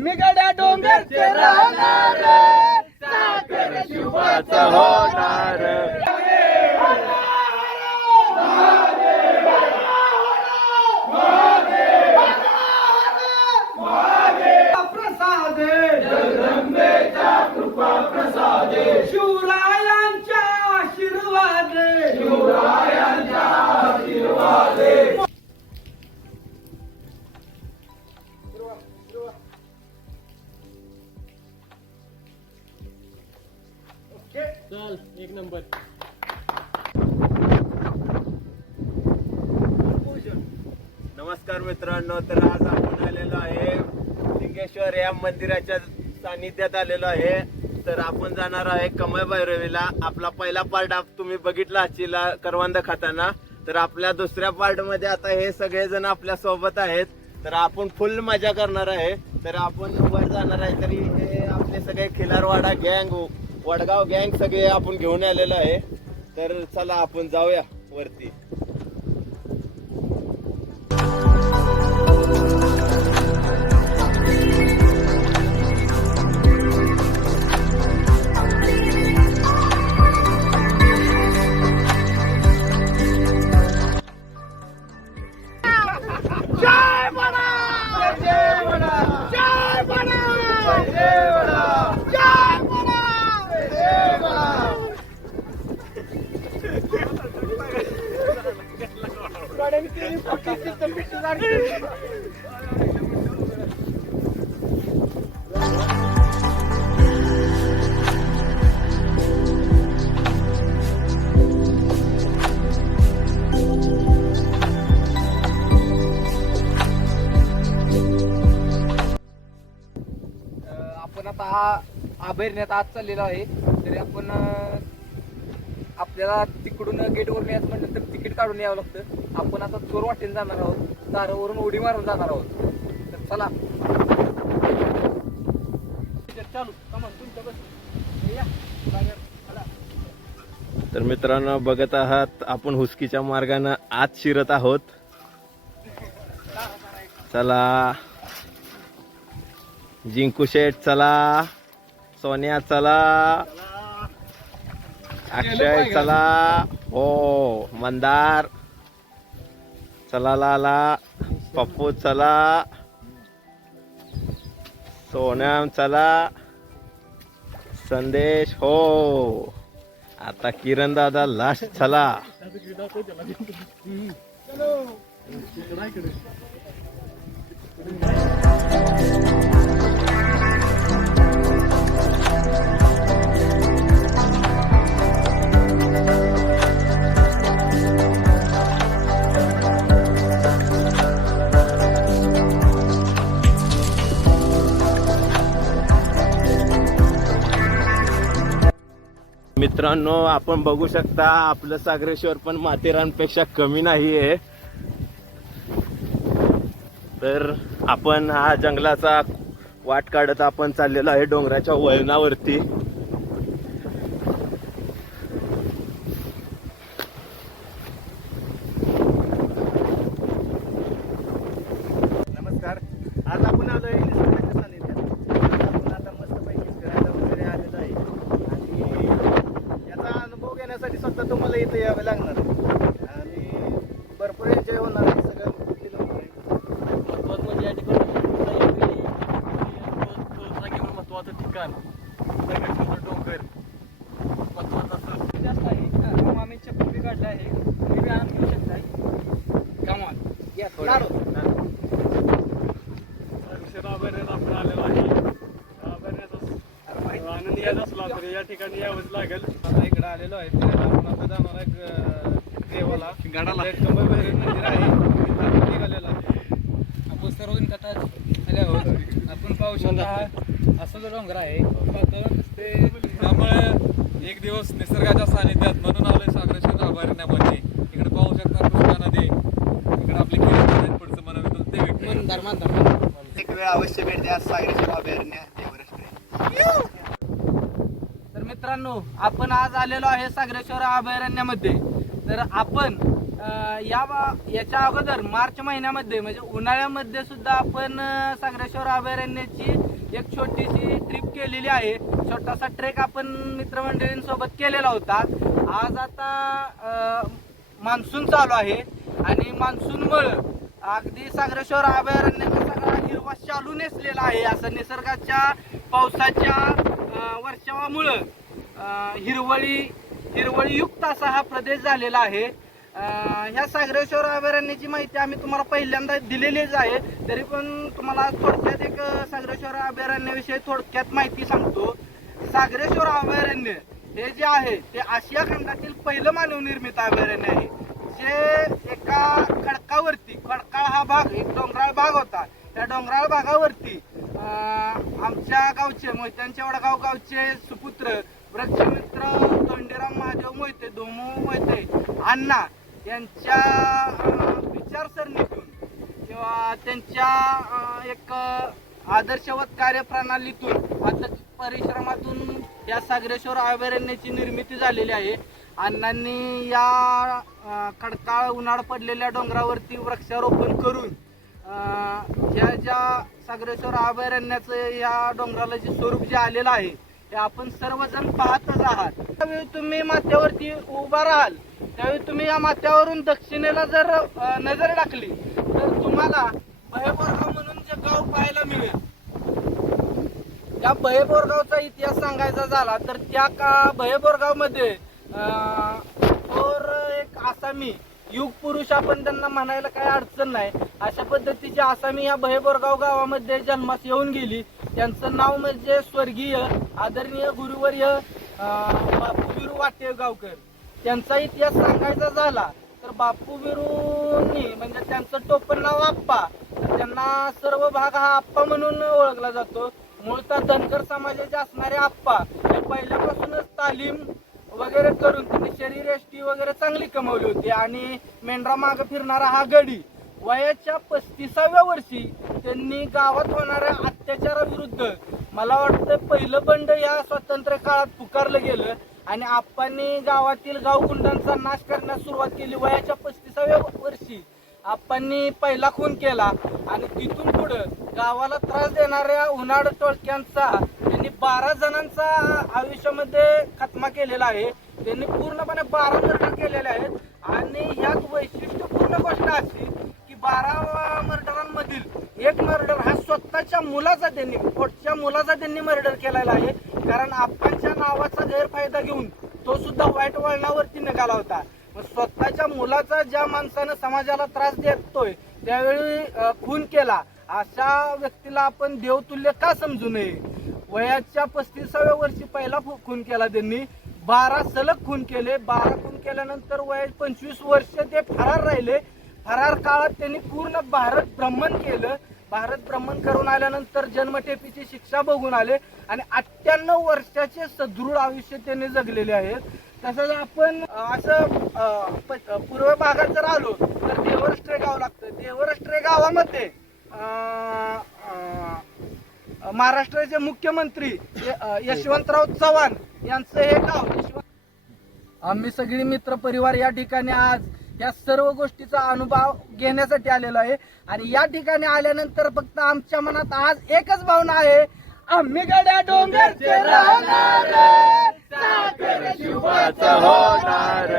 आम्ही गड्या डोंगरचे राहणार साखर शिवाचा होणार प्रसाद जगदंबेचा कृपा प्रसाद नंबर. नमस्कार मित्रांनो तर आज आपण आलेलो आहे लिंगेश्वर या मंदिराच्या सानिध्यात आलेलो आहे. तर आपण जाणार आहे कमळ भैरवीला. आपला पहिला पार्ट तुम्ही बघितला असतील करवंद खाताना. तर आपल्या दुसऱ्या पार्टमध्ये आता हे सगळेजण आपल्यासोबत आहेत. तर आपण फुल मजा करणार आहे. तर आपण वर जाणार आहे तरी हे आपले सगळे खिलारवाडा गँग वडगाव गँग सगळे आपण घेऊन आलेलो आहे. तर चला आपण जाऊया वरती. अं, आपण आता अभयरण्यात आज चाललेलो आहे. तरी आपण आपल्याला तिकडून गेटवर यायचं म्हटलं तर तिकीट काढून यावं लागतं. आपण आता चोर वाटेन जाणार आहोत. दारावरून उडी मारून जाणार आहोत. तर चला. चालू कमान तुमच्या बस. या. बाहेर. चला. तर मित्रांनो बघत आहात आपण हुसकीच्या मार्गाने आत शिरत आहोत. चला. जिंकू शेठ चला. सोन्या चला. अक्षय चला. हो मंदार. चला लाला पप्पू चला. सोन्याम चला. संदेश हो. आता किरण दादा लास्ट चला. मित्रांनो आपण बघू शकता आपलं सागरेश्वर पण माथेरानपेक्षा कमी नाही आहे तर आपण हा जंगलाचा वाट काढत आपण चाललेलो आहे डोंगराच्या वळणावरती नमस्कार आज आपण आलोय निसर्गाच्या सानिध्यात आपण आता मस्तपैकी फिरायला वगैरे आलेलो आहे आणि याचा अनुभव घेण्यासाठी स्वतः तुम्हाला इथे यावे लागणार आहे. आणि भरपूर एन्जॉय होणार आहे सगळं कुठली लोकं आहेत. महत्वाचं म्हणजे या ठिकाणी महत्वाचं ठिकाण संगमेश्वर डोंगर महत्वाचं असं जास्त आहे आम्ही चप्पल बी काढलं आहे तुम्ही बी आणून घेऊ शकताय कमाल या विषय अभयारण्यात आपण आलेलो आहे अभयारण्याचा आनंद यायच असला तर या ठिकाणी यावंच लागेल आता इकडे आलेलो आहे फिरायला आपण आता जाणार आहे अं, देवाला गाडाला कंबर मंदिर आहे तिथं आपण निघालेलो आहे आपण सर्वजण कथा आले आहोत आपण पाहू शकता हा असा जो डोंगर आहे ते त्यामुळे एक दिवस निसर्गाच्या सानिध्यात म्हणून आलोय सागरेश्वर अभयारण्यामध्ये इकडे पाहू शकता कृष्णा नदी. इकडे आपले किल्ले पुढचं मनवित ते एक वेळ अवश्य भेट द्या सागरेश्वर अभयारण्य तर मित्रांनो आपण आज आलेलो आहे सागरेश्वर अभयारण्यामध्ये तर आपण या बा- याच्या अगोदर मार्च महिन्यामध्ये म्हणजे उन्हाळ्यामध्ये सुद्धा आपण सागरेश्वर अभयारण्याची एक छोटीशी ट्रिप केलेली आहे. छोटासा ट्रेक आपण मित्रमंडळींसोबत केलेला होता. आज आता मान्सून चालू आहे. आणि मान्सूनमुळं अगदी सागरेश्वर अभयारण्याचा सगळा हिरवा चालू नेसलेला आहे. असं निसर्गाच्या पावसाच्या वर्षावामुळं हिरवळी हिरवळीयुक्त असा हा प्रदेश झालेला आहे. ह्या सागरेश्वर अभयारण्याची माहिती आम्ही तुम्हाला पहिल्यांदा दिलेलीच आहे. तरी पण तुम्हाला थोडक्यात एक सागरेश्वर अभयारण्याविषयी थोडक्यात माहिती सांगतो. सागरेश्वर अभयारण्य हे जे आहे ते आशिया खंडातील पहिलं मानवनिर्मित अभयारण्य आहे. जे एका खडकावरती खडकाळ हा भाग एक डोंगराळ भाग होता. त्या डोंगराळ भागावरती आमच्या गावचे मोहित्यांच्या वडगाव गावचे सुपुत्र वृक्षमित्र तोंडीराम महादेव मोहिते धोमू मोहिते अण्णा त्यांच्या विचारसरणीतून किंवा त्यांच्या एक आदर्शवत कार्यप्रणालीतून आता परिश्रमातून या सागरेश्वर अभयारण्याची निर्मिती झालेली आहे. अण्णांनी या खडकाळ उन्हाळ पडलेल्या डोंगरावरती वृक्षारोपण करून ह्या ज्या ज्या सागरेश्वर अभयारण्याचं या डोंगराला जे स्वरूप जे आलेलं आहे ते आपण सर्वजण पाहतच आहात. त्यावेळी तुम्ही माथ्यावरती उभा राहाल. त्यावेळी तुम्ही या माथ्यावरून दक्षिणेला जर नजर टाकली तर तुम्हाला भयबोरगाव म्हणून जे गाव पाहायला मिळेल. त्या भयबोरगावचा इतिहास सांगायचा झाला तर त्या का भयबोरगावमध्ये थोर एक आसामी युग पुरुष आपण त्यांना म्हणायला काही अडचण नाही. अशा पद्धतीची आसामी या भयबोरगाव गावामध्ये जन्मास येऊन गेली. त्यांचं नाव म्हणजे स्वर्गीय आदरणीय गुरुवर्य अं, बापू बिरू वाटेगावकर. त्यांचा इतिहास सांगायचा झाला तर बापू बिरूंनी म्हणजे त्यांचं टोपण नाव आप्पा तर त्यांना सर्व भाग हा आप्पा म्हणून ओळखला जातो. मूळतः धनगर समाजाचे असणारे आप्पा हे पहिल्यापासूनच तालीम वगैरे करून त्यांनी शरीर एष्टी वगैरे चांगली कमवली होती. आणि मेंढरा माग फिरणारा हा गडी वयाच्या पस्तीसाव्या वर्षी त्यांनी गावात होणाऱ्या अत्याचाराविरुद्ध मला वाटतं पहिलं बंड या स्वातंत्र्य काळात पुकारलं गेलं. आणि आप्पांनी गावातील गावकुंडांचा नाश करण्यास सुरुवात केली वयाच्या पस्तीसाव्या वर्षी. आप्पांनी पहिला खून केला. आणि तिथून पुढं गावाला त्रास देणाऱ्या उन्हाळ टोळक्यांचा त्यांनी बारा जणांचा आयुष्यामध्ये खात्मा केलेला आहे. त्यांनी पूर्णपणे बारा मर्डर केलेले आहेत. आणि ह्यात वैशिष्ट्यपूर्ण गोष्ट अशी की बारा मर्डरांमधील एक मर्डर हा स्वतःच्या मुलाचा त्यांनी पोटच्या मुलाचा त्यांनी मर्डर केलेला आहे. कारण आप्पांच्या नावाचा गैरफायदा घेऊन तो सुद्धा वाईट वळणावरती निघाला होता. मग स्वतःच्या मुलाचा ज्या माणसानं समाजाला त्रास देतोय त्यावेळी खून केला अशा व्यक्तीला आपण देवतुल्य का समजू नये? वयाच्या पस्तीसाव्या वर्षी पहिला खून केला त्यांनी. बारा सलग खून केले. बारा खून केल्यानंतर वया पंचवीस वर्ष ते फरार राहिले. फरार काळात त्यांनी पूर्ण भारत भ्रमण केलं. भारत भ्रमण करून आल्यानंतर जन्मठेपीची शिक्षा बघून आले आणि अठ्ठ्याण्णव वर्षाचे सदृढ आयुष्य त्यांनी जगलेले आहेत तसंच आपण असं प- पूर्व भागात जर आलो तर देवरष्ट्रे गाव लागतं. देवरष्ट्रे गावामध्ये महाराष्ट्राचे मुख्यमंत्री य- यशवंतराव चव्हाण यांचं हे गाव यशवंत आम्ही सगळी मित्र परिवार या ठिकाणी आज या सर्व गोष्टीचा अनुभव घेण्यासाठी आलेलो आहे. आणि या ठिकाणी आल्यानंतर फक्त आमच्या मनात आज एकच भावना आहे. आम्ही गड्या डोंगरचे राहणार. साखर शिवाचं होणार.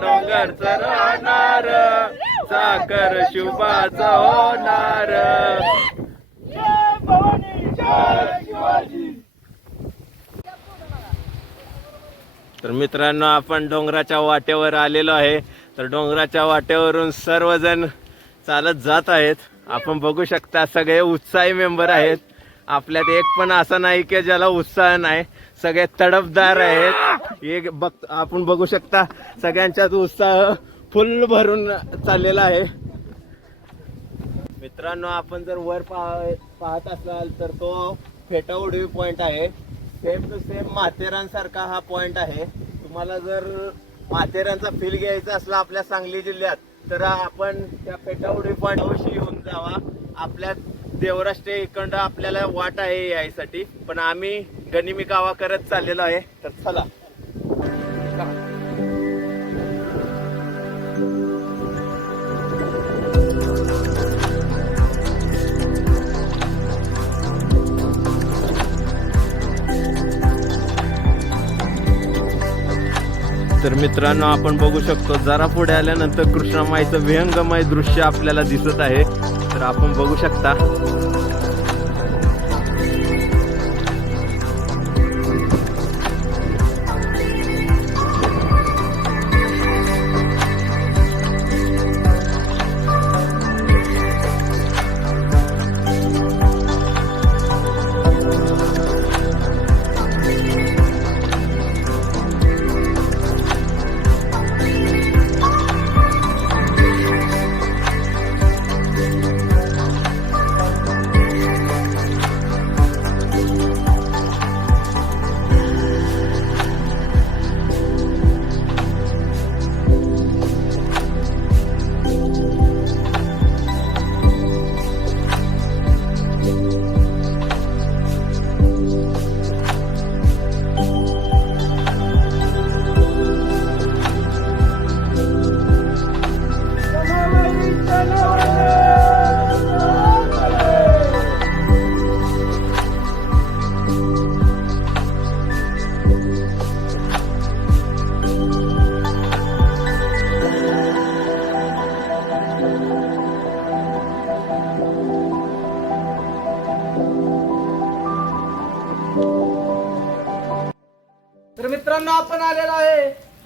डोंगरचं राहणार. साखर शुभाचं होणार जय भवानी जय शिवाजी तर मित्रांनो आपण डोंगराच्या वाट्यावर आलेलो आहे. तर डोंगराच्या वाट्यावरून सर्वजण चालत जात आहेत. आपण बघू शकता सगळे उत्साही मेंबर आहेत. आपल्यात एक पण असं नाही की ज्याला उत्साह नाही. सगळे तडफदार आहेत. एक बघ आपण बघू शकता सगळ्यांच्यात उत्साह फुल भरून चाललेला आहे. मित्रांनो आपण जर वर पाहत असाल तर तो फेटा उडवी पॉइंट आहे. सेम टू सेम माथेरानसारखा हा पॉइंट आहे. तुम्हाला जर माथेरानचा फील घ्यायचा असला आपल्या सांगली जिल्ह्यात तर आपण त्या पेटावडी पॉईंट अवश्य येऊन जावा. आपल्या देवराष्ट्र इकडं आपल्याला वाट आहे यायसाठी पण आम्ही गनिमी गावा करत चाललेलो आहे. तर चला. तर मित्रांनो आपण बघू शकतो जरा पुढे आल्यानंतर कृष्णामाईचं विहंगमय दृश्य आपल्याला दिसत आहे. तर आपण बघू शकता.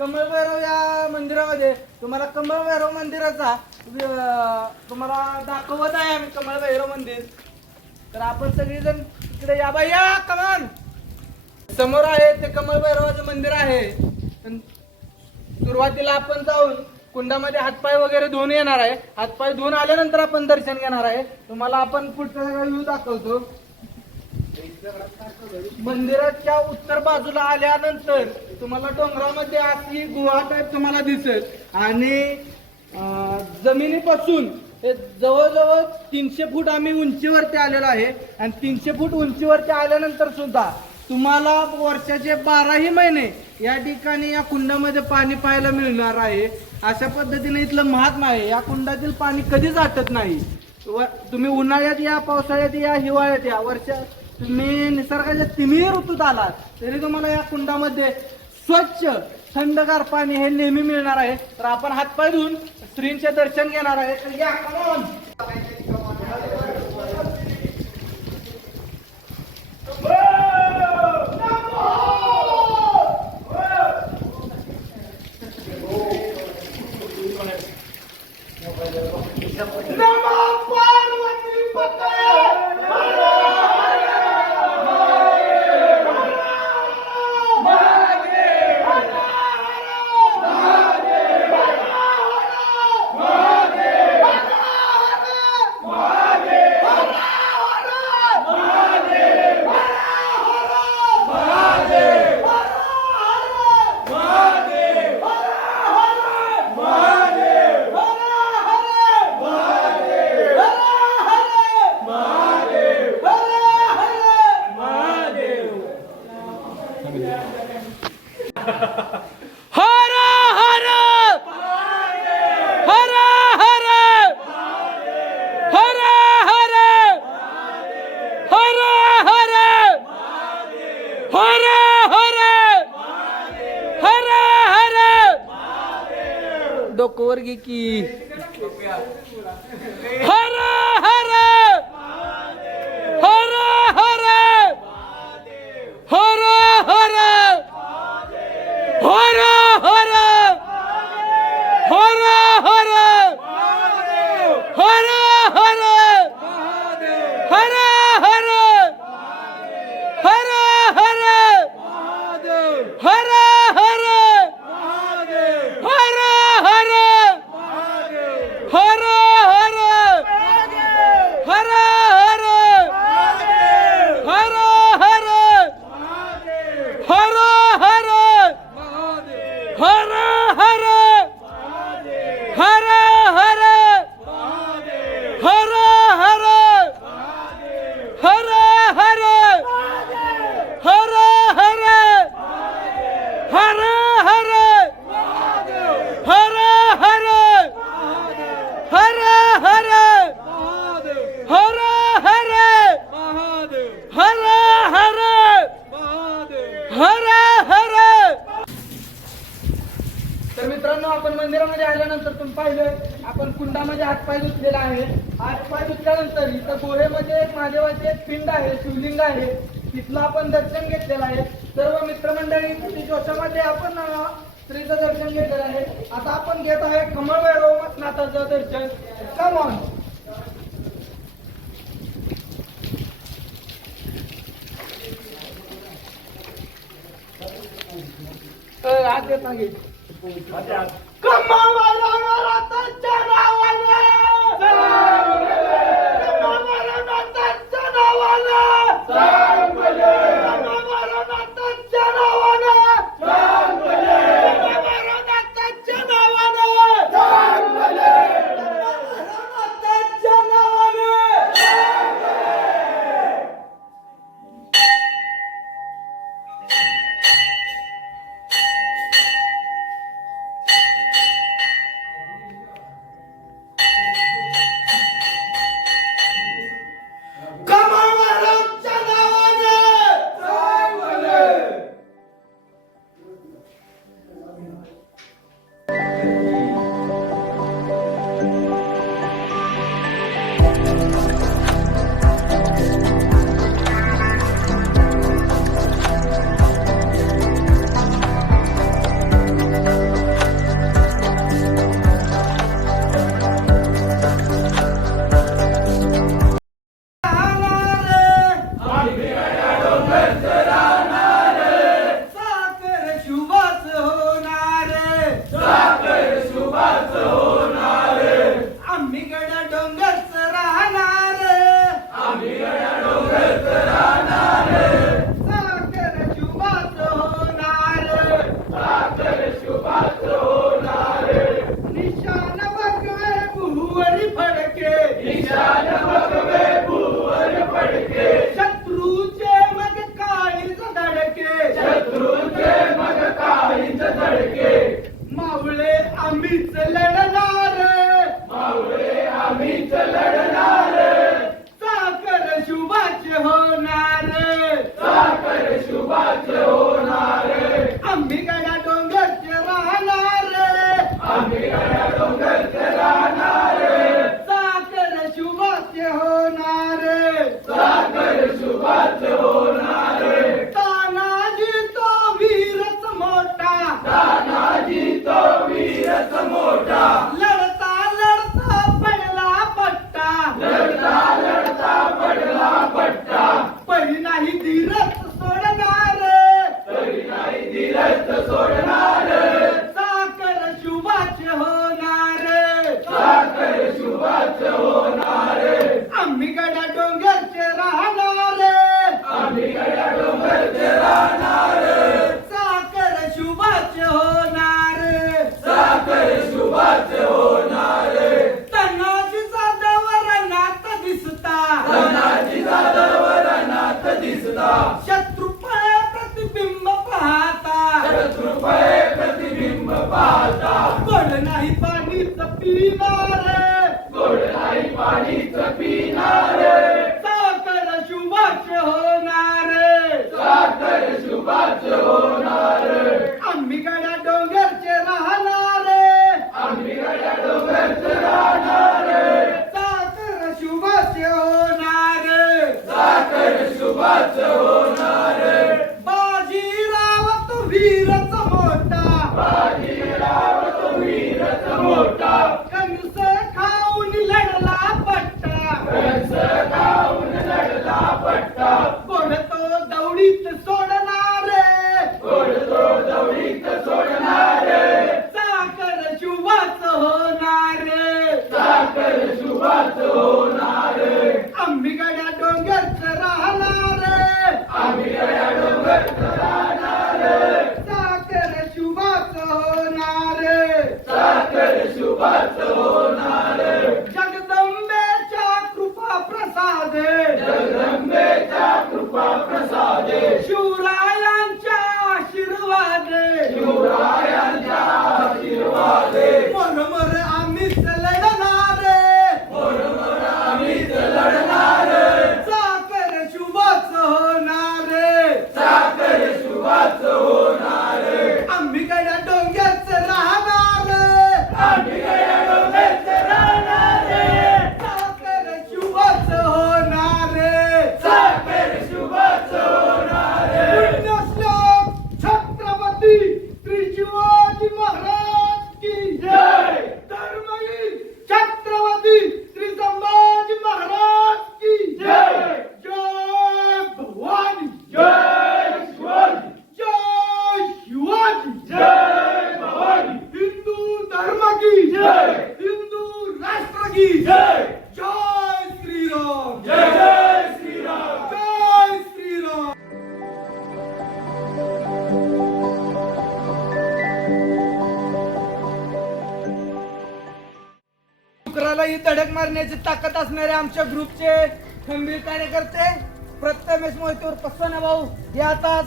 कमळभैरव या मंदिरामध्ये तुम्हाला कमळभैरव मंदिराचा अं, तुम्हाला दाखवत आहे आम्ही कमळ भैरव मंदिर. तर आपण सगळेजण इकडे या. बाई या कमान समोर आहे ते कमळभैरवाचं मंदिर आहे. पण सुरुवातीला आपण जाऊन कुंडामध्ये हातपाय वगैरे धुवून येणार आहे. हातपाय धुवून आल्यानंतर आपण दर्शन घेणार आहे. तुम्हाला आपण पुढचा सगळा व्ह्यू दाखवतो. मंदिराच्या उत्तर बाजूला आल्यानंतर तुम्हाला डोंगरामध्ये अशी गुहा टाईप तुम्हाला दिसेल. आणि जमिनीपासून हे जवळजवळ तीनशे फूट आम्ही उंचीवरती आलेलो आहे. आणि तीनशे फूट उंचीवरती आल्यानंतर सुद्धा तुम्हाला वर्षाचे बाराही महिने या ठिकाणी या कुंडामध्ये पाणी पाहायला मिळणार आहे. अशा पद्धतीने इथलं महात्मा आहे. या कुंडातील पाणी कधीच आटत नाही. व तुम्ही उन्हाळ्यात या पावसाळ्यात या हिवाळ्यात या वर्षा तुम्ही निसर्गाच्या तिन्ही ऋतूत आलात तरी तुम्हाला या कुंडामध्ये स्वच्छ थंडगार पाणी हे नेहमी मिळणार आहे. तर आपण हातपाय धुवून स्त्रीचे दर्शन घेणार आहे. तर या ਹਰ ਹਰ ਹਰ ਹਰ ਹਰ ਹਰ ਹਰ ਹਰ ਹਰ ਹਰ ਹਰ ਦੋ ਕੋਰ ਗਈ ਕੀ ਹਰ आल्यानंतर तुम्ही पाहिलं आपण कुंडामध्ये हातपाय धुतलेला आहे. हातपाय धुतल्यानंतर इथं गोरेमध्ये महादेवाचे एक पिंड आहे शिवलिंग आहे. तिथलं आपण दर्शन घेतलेलं आहे. सर्व मित्रमंडळी जोशामध्ये आपण स्त्रीचं दर्शन घेतलेलं आहे. आता आपण घेत आहे कमळ वैभव नाथाचं दर्शन ऑन आज घेत नाही. Barcelona.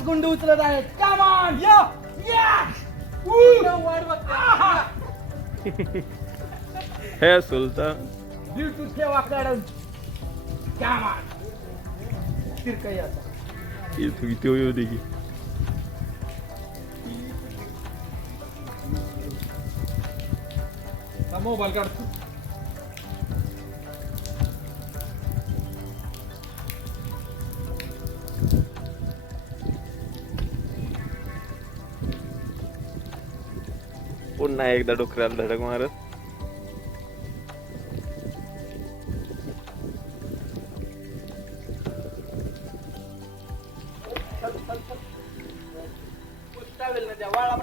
गुंड उचलत आहेत. कामान या या हे सुलतान. ब्लूटूथ ठेवा काढून कामान तिरकई आता इथं किती येऊ दे की. मोबाईल काढतो पुन्हा एकदा डोकऱ्याला धडक मारत. ना त्या वाळा